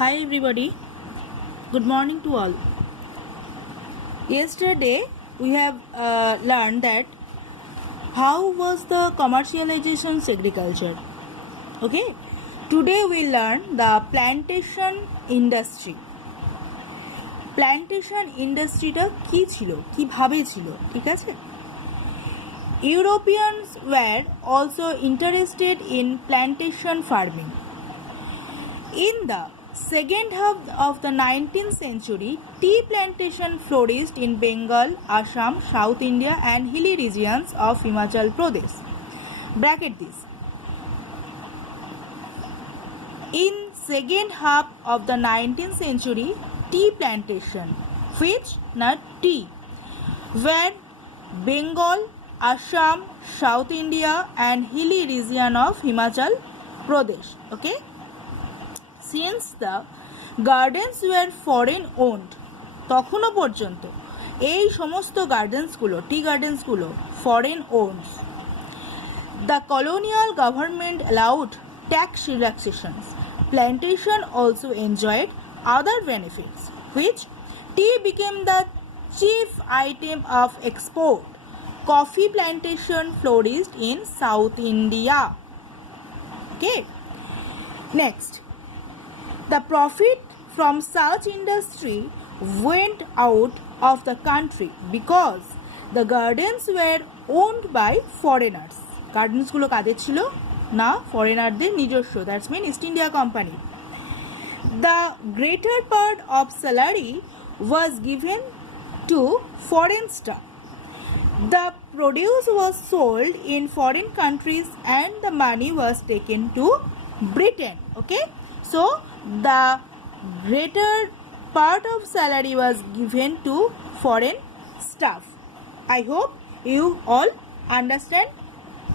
Hi everybody, good morning to all. Yesterday we have learned that how was the commercialization agriculture. Okay, today we learn the plantation industry. Plantation ইন্ডাস্ট্রিটা কী ছিল, কীভাবে ছিল, ঠিক আছে? Europeans were also interested in plantation farming. In the second half of the 19th century, tea plantation flourished in Bengal, Assam, South India and hilly regions of Himachal Pradesh. Bracket this. In second half of the 19th century, tea plantation, which not tea, were Bengal, Assam, South India and hilly region of Himachal Pradesh. Okay. Since the gardens were foreign owned, তখনও পর্যন্ত এই সমস্ত গার্ডেন্সগুলো, tea গার্ডেন্সগুলো foreign owned, the colonial government allowed tax relaxations. Plantation also enjoyed other benefits, which tea became the chief item of export. Coffee plantation flourished in South India. Okay. Next. The profit from such industry went out of the country because the gardens were owned by foreigners. গার্ডেন্সগুলো কাদের ছিল? না, ফরেনারদের নিজস্ব. That's mean East India Company. The greater part of salary was given to foreign staff. The produce was sold in foreign countries and the money was taken to Britain. Okay, so the greater part of salary was given to foreign staff. I hope you all understand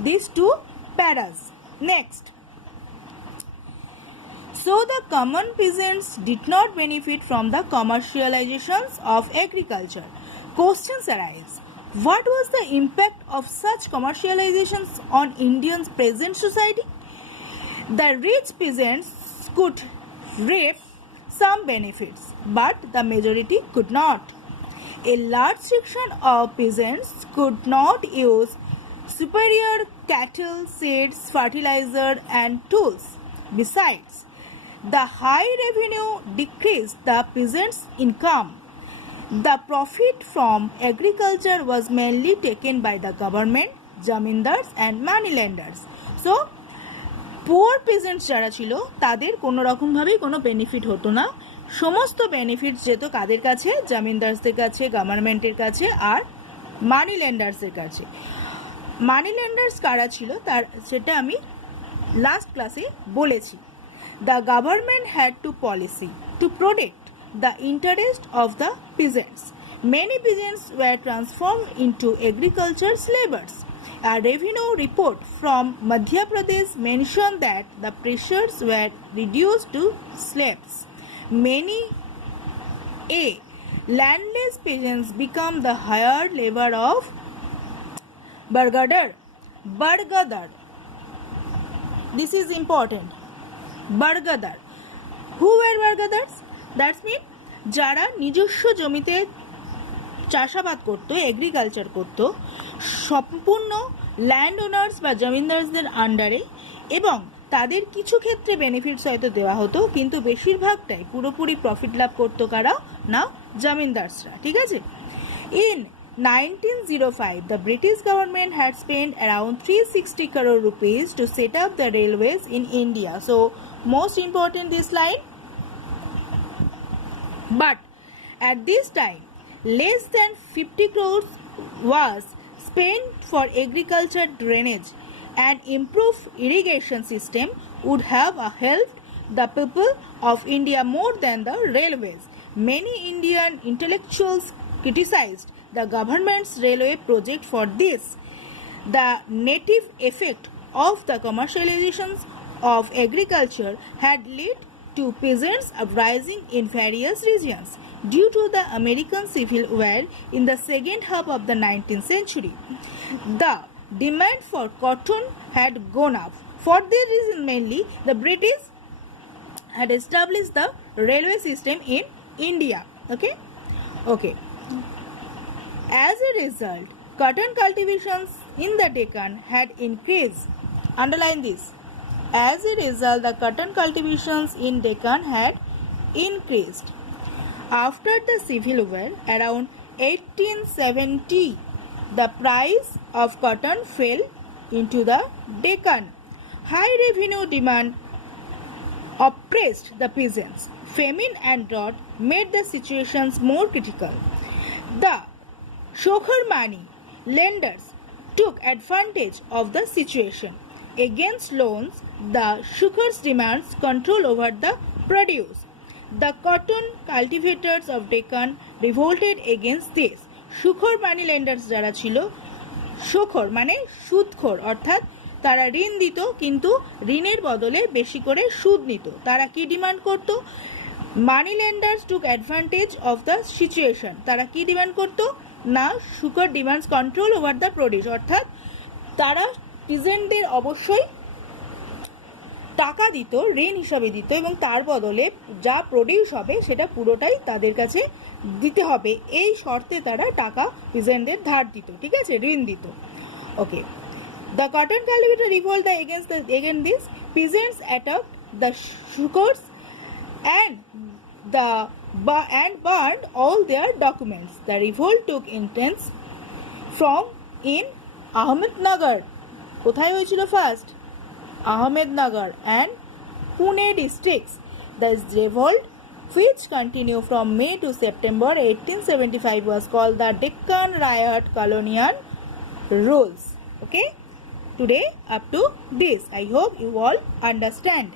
these two paras. Next. So the common peasants did not benefit from the commercializations of agriculture. Questions arise. What was the impact of such commercializations on Indians' present society? The rich peasants could reap some benefits, but the majority could not. A large section of peasants could not use superior cattle, seeds, fertilizer, and tools. Besides, the high revenue decreased the peasants' income. The profit from agriculture was mainly taken by the government, zamindars, and moneylenders. So, poor peasants যারা ছিল তাদের কোনো রকমভাবেই কোনো benefit হতো না. সমস্ত benefits যেত কাদের কাছে? জামিনদারসদের কাছে, গভর্নমেন্টের কাছে আর মানি লেন্ডার্সের কাছে. মানি লেন্ডার্স কারা ছিল তার সেটা আমি লাস্ট ক্লাসে বলেছি. The government had to policy to protect the interest of the peasants. Many peasants were transformed into agriculture labours. A revenue report from Madhya Pradesh mentioned that the pressures were reduced to slaves. Many landless peasants become the hired labor of Bargadar. This is important. Bargadar. Who were Bargadars? That means যারা নিজস্ব জমিতে চাষাবাদ করতো, agriculture করতো, সম্পূর্ণ land owners বা জমিদারদের আন্ডারে, এবং তাদের কিছু ক্ষেত্রে বেনিফিটস হয়তো দেওয়া হতো, কিন্তু বেশিরভাগটাই পুরোপুরি প্রফিট লাভ করতো কারা? না, জমিদারসরা. ঠিক আছে. In 1905 the British government had spent around 360 crore rupees to set up the railways in India. So most important this line. But at this time less than 50 crores was spent for agriculture drainage. An improved irrigation system would have helped the people of India more than the railways. Many Indian intellectuals criticized the government's railway project for this. The native effect of the commercializations of agriculture had led to peasants uprising in various regions. Due to the American Civil War in the second half of the 19th century, the demand for cotton had gone up. For this reason mainly, the British had established the railway system in India. Okay. As a result, cotton cultivations in the Deccan had increased. Underline this. As a result, the cotton cultivations in Deccan had increased. After the Civil War, around 1870, the price of cotton fell into the Deccan. High revenue demand oppressed the peasants. Famine and drought made the situations more critical. The Shokhar money lenders took advantage of the situation. Against loans, the Shukars demands control over the produce. The cotton cultivators of Deccan revolted against this. Shukhar মানি লেন্ডার্স যারা ছিল, শোখর মানে সুদখোর, অর্থাৎ তারা ঋণ দিত কিন্তু ঋণের বদলে বেশি করে সুদ নিত। তারা কি ডিমান্ড করত? Money lenders took advantage of the situation. তারা কি ডিমান্ড করত না, sahukar demands control over the produce, অর্থাৎ তারা পিজেন্টদের অবশ্যই টাকা দিত, ঋণ হিসাবে দিত এবং তার বদলে যা প্রডিউস হবে সেটা পুরোটাই তাদের কাছে দিতে হবে, এই শর্তে তারা টাকা পিজেন্টদের ধার দিত, ঠিক আছে, ঋণ দিত। Okay, the cotton cultivator revolt against this peasants attacked the sahukars and burned all their documents. The revolt took intense from in Ahmednagar. কোথায় হয়েছিল first? Ahmednagar and Pune districts. The revolt, which continued from May to September 1875, was called the Deccan Riot Colonial Rules. Okay, today up to this. I hope you all understand.